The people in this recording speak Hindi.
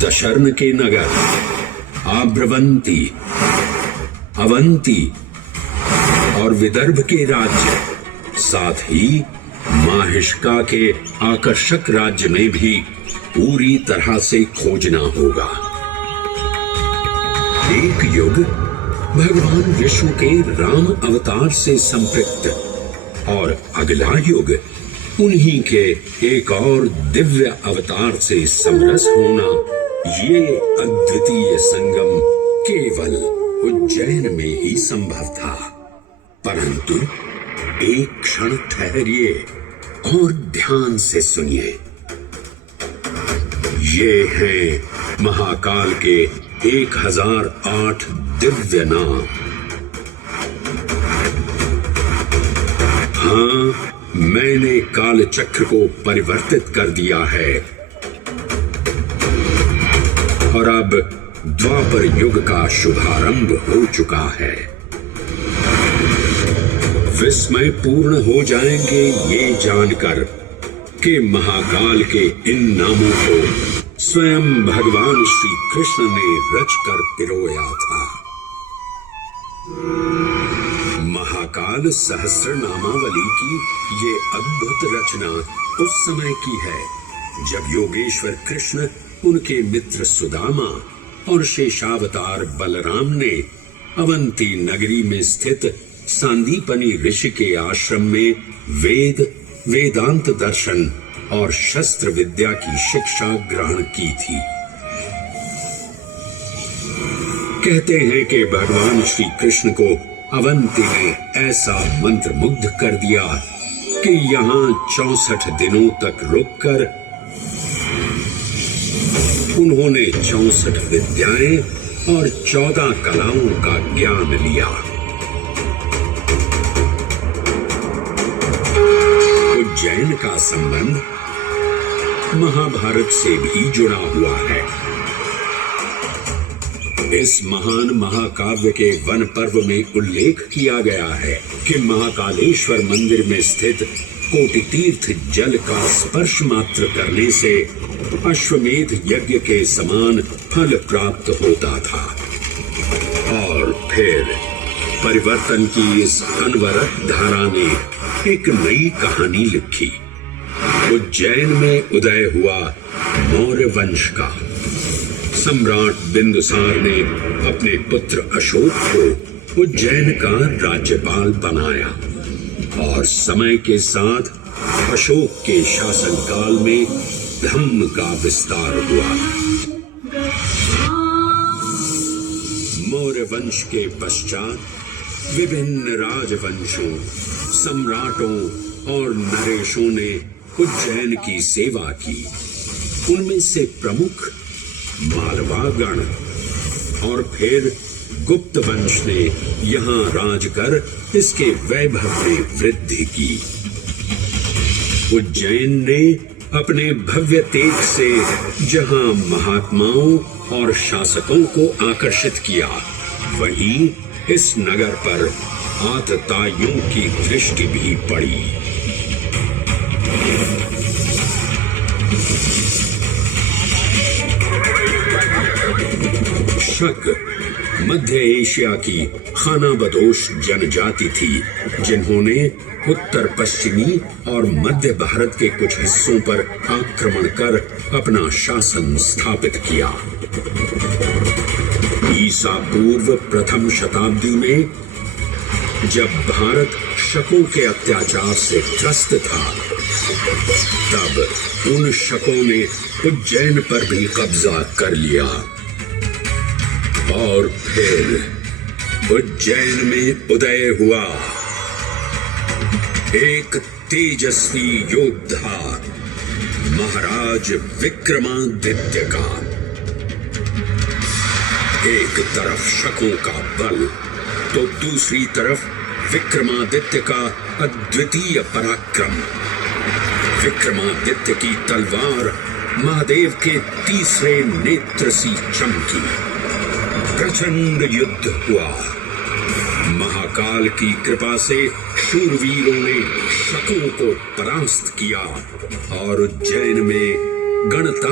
दशर्न के नगर आभ्रवंती, अवंती और विदर्भ के राज्य, साथ ही माहिष्का के आकर्षक राज्य में भी पूरी तरह से खोजना होगा। एक युग भगवान विष्णु के राम अवतार से संपृक्त और अगला युग उन्हीं के एक और दिव्य अवतार से समरस होना, ये अद्वितीय संगम केवल उज्जैन में ही संभव था। परंतु एक क्षण ठहरिए और ध्यान से सुनिए। ये हैं महाकाल के 1008 दिव्य नाम। हाँ, मैंने काल चक्र को परिवर्तित कर दिया है और अब द्वापर युग का शुभारंभ हो चुका है। विस्मय पूर्ण हो जाएंगे ये जानकर कि महाकाल के इन नामों को स्वयं भगवान श्री कृष्ण ने रचकर पिरोया था। महाकाल सहस्र नामावली की ये अद्भुत रचना उस समय की है जब योगेश्वर कृष्ण उनके मित्र सुदामा और शेषावतार बलराम ने अवंती नगरी में स्थित सांदीपनी ऋषि के आश्रम में वेदांत दर्शन और शस्त्र विद्या की शिक्षा ग्रहण की थी। कहते हैं कि भगवान श्री कृष्ण को अवंती ने ऐसा मंत्र मुग्ध कर दिया कि यहाँ 64 दिनों तक रुककर उन्होंने 64 विद्याएं और 14 कलाओं का ज्ञान लिया। उज्जैन का संबंध महाभारत से भी जुड़ा हुआ है। इस महान महाकाव्य के वन पर्व में उल्लेख किया गया है कि महाकालेश्वर मंदिर में स्थित कोटि तीर्थ जल का स्पर्श मात्र करने से अश्वमेध यज्ञ के समान फल प्राप्त होता था। और फिर परिवर्तन की इस अनवरत धारा ने एक नई कहानी लिखी। उज्जैन में उदय हुआ मौर्य वंश का। सम्राट बिंदुसार ने अपने पुत्र अशोक को उज्जैन का राज्यपाल बनाया और समय के साथ अशोक के शासनकाल में धम्म का विस्तार हुआ। मौर्य वंश के पश्चात विभिन्न राजवंशों, सम्राटों और नरेशों ने उज्जैन की सेवा की। उनमें से प्रमुख मालवागण और फिर गुप्त वंश ने यहाँ राज कर इसके वैभव में वृद्धि की। उज्जैन ने अपने भव्य तेज से जहाँ महात्माओं और शासकों को आकर्षित किया, वहीं इस नगर पर आतताइयों की दृष्टि भी पड़ी। शक मध्य एशिया की खानाबदोश जनजाति थी, जिन्होंने उत्तर पश्चिमी और मध्य भारत के कुछ हिस्सों पर आक्रमण कर अपना शासन स्थापित किया। ईसा पूर्व प्रथम शताब्दी में जब भारत शकों के अत्याचार से त्रस्त था, तब उन शकों ने उज्जैन पर भी कब्जा कर लिया और फिर उज्जैन में उदय हुआ एक तेजस्वी योद्धा महाराज विक्रमादित्य का। एक तरफ शकों का बल तो दूसरी तरफ विक्रमादित्य का अद्वितीय पराक्रम। विक्रमादित्य की तलवार महादेव के तीसरे नेत्र सी चमकी। प्रचंड युद्ध हुआ। महाकाल की कृपा से शूरवीरों ने शकों को परास्त किया और उज्जैन में गणतंत्र